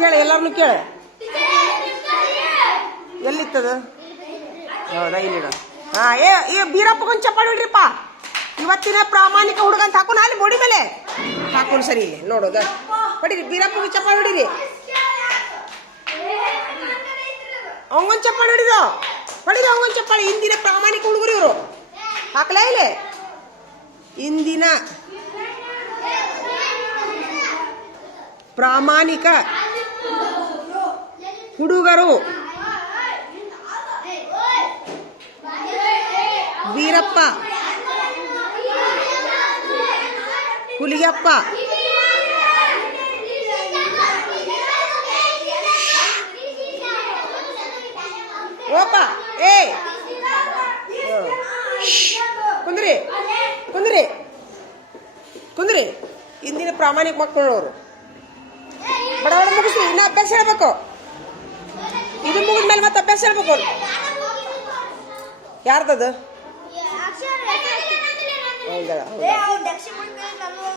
ಕೇಳ, ಎಲ್ಲಾರನು ಕೇಳ. ಎಲ್ಲಿತ್ತದ? ಹೌದಾ ಇಲ್ಲಿಡ ಹಾ, ಏ ಏ ಬೀರಪ್ಪಗೊಂದು ಚಪ್ಪಾಳಿ ಹೊಡ್ರಿಪ್ಪ ಇವತ್ತಿನ ಪ್ರಾಮಾಣಿಕ ಹುಡುಗ ಅಂತ ಹಾಕೋಣ ಅಲ್ಲಿ ಬೋಡಿ ಮೇಲೆ. ಹಾಕೋಣ ಸರಿ ಇಲ್ಲಿ ನೋಡೋದ ಹೊಡಿರಿ ಬೀರಪ್ಪಗೆ ಚಪ್ಪಾಳಿ ಹೊಡಿರಿ ಅವಂಗೊಂದು ಚಪ್ಪಾಳಿ ಹೊಡಿದು ಹೊಡಿರಿ ಅವಂಗೊಂದು ಚಪ್ಪಾಳಿ ಇಂದಿನ ಪ್ರಾಮಾಣಿಕ ಹುಡುಗರು ಇವರು. ಹಾಕ್ಲಾ ಇಲ್ಲಿ? ಇಂದಿನ ಪ್ರಾಮಾಣಿಕ ಹುಡುಗರು. ವೀರಪ್ಪ. ಹುಲಿಯಪ್ಪ. ಓಪ, ಏ. ಕುಂದ್ರಿ ಕುಂದ್ರಿ. ಕುಂದ್ರಿ. ಇಂದಿನ ಪ್ರಾಮಾಣಿಕ ಮಕ್ಕಳು ಅವರು ಬಡ ಮುಗಿಸ್ರಿ, ಇನ್ನ ಅಭ್ಯಾಸ ಹೇಳ್ಬೇಕು. ಮೇಲೆ ಮತ್ತೆ ಅಭ್ಯಾಸ ಹೇಳ್ಬೇಕು ಯಾರ್ದದು?